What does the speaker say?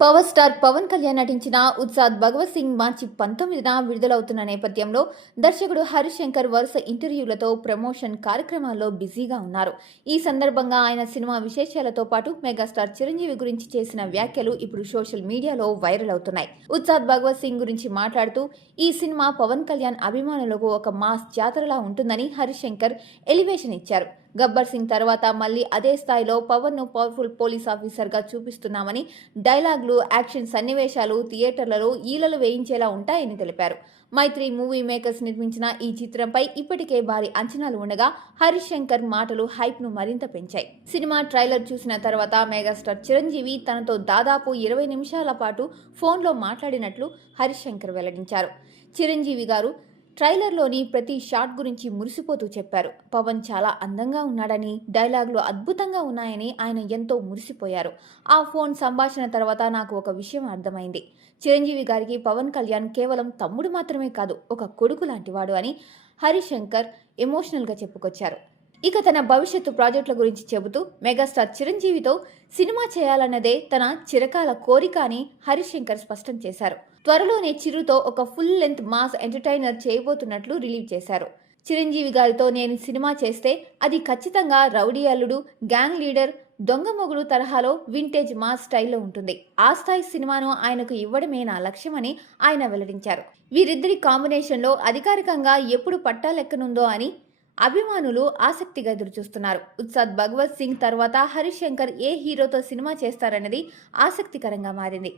Power star Pawan Kalyan నటించిన ఉత్సాద్ భగవత్ సింగ్ మార్చి 19న విడుదలవుతున్న నేపథ్యంలో దర్శకుడు హరీష్ శంకర్ వరుస ఇంటర్వ్యూలతో ప్రమోషన్ కార్యక్రమాల్లో బిజీగా ఉన్నారు. ఈ సందర్భంగా ఆయన సినిమా విశేషాలతో పాటు మెగాస్టార్ చిరంజీవి గురించి చేసిన వ్యాఖ్యలు ఇప్పుడు సోషల్ మీడియాలో వైరల్ అవుతున్నాయి. ఉత్సాద్ భగవత్ సింగ్ గురించి మాట్లాడుతూ ఈ సినిమా పవన్ కళ్యాణ్ అభిమానులకు ఒక మాస్ జాతరలా ఉంటుందని హరీష్ శంకర్ ఎలివేషన్ ఇచ్చారు. గబ్బర్ సింగ్ తర్వాత మళ్లీ అదే స్థాయిలో పవన్ ను పవర్ఫుల్ పోలీస్ ఆఫీసర్ గా చూపిస్తున్నామని, డైలాగులు, యాక్షన్ సన్నివేశాలు థియేటర్లలో ఈలలు వేయించేలా ఉంటాయని తెలిపారు. మైత్రి మూవీ మేకర్స్ నిర్మించిన ఈ చిత్రంపై ఇప్పటికే భారీ అంచనాలు ఉండగా హరీష్ శంకర్ మాటలు హైప్ ను మరింత పెంచాయి. సినిమా ట్రైలర్ చూసిన తర్వాత మెగాస్టార్ చిరంజీవి తనతో దాదాపు 20 నిమిషాల పాటు ఫోన్లో మాట్లాడినట్లు హరీష్ శంకర్ వెల్లడించారు. చిరంజీవి గారు ట్రైలర్లోని ప్రతి షాట్ గురించి మురిసిపోతూ చెప్పారు. పవన్ చాలా అందంగా ఉన్నాడని, డైలాగులు అద్భుతంగా ఉన్నాయని ఆయన ఎంతో మురిసిపోయారు. ఆ ఫోన్ సంభాషణ తర్వాత నాకు ఒక విషయం అర్థమైంది. చిరంజీవి గారికి పవన్ కళ్యాణ్ కేవలం తమ్ముడు మాత్రమే కాదు, ఒక కొడుకు లాంటివాడు అని హరీష్ శంకర్ ఎమోషనల్గా చెప్పుకొచ్చారు. ఇక తన భవిష్యత్తు ప్రాజెక్టుల గురించి చెబుతూ మెగాస్టార్ చిరంజీవితో సినిమా చేయాలన్నదే తన చిరకాల కోరిక అని హరీష్ శంకర్ స్పష్టం చేశారు. త్వరలోనే చిరుతో ఒక ఫుల్ లెంత్ మాస్ ఎంటర్టైనర్ చేయబోతున్నట్లు రిలీవ్ చేశారు. చిరంజీవి గారితో నేను సినిమా చేస్తే అది ఖచ్చితంగా రౌడీ అల్లుడు, గ్యాంగ్ లీడర్, దొంగ మొగుడు తరహాలో వింటేజ్ మాస్ స్టైల్లో ఉంటుంది. ఆ స్థాయి సినిమాను ఆయనకు ఇవ్వడమే నా లక్ష్యమని ఆయన వెల్లడించారు. వీరిద్దరి కాంబినేషన్లో అధికారికంగా ఎప్పుడు పట్టాలెక్కనుందో అని అభిమానులు ఆసక్తిగా ఎదురుచూస్తున్నారు. ఉత్సాద్ భగవత్ సింగ్ తర్వాత హరీష్ శంకర్ ఏ హీరోతో సినిమా చేస్తారన్నది ఆసక్తికరంగా మారింది.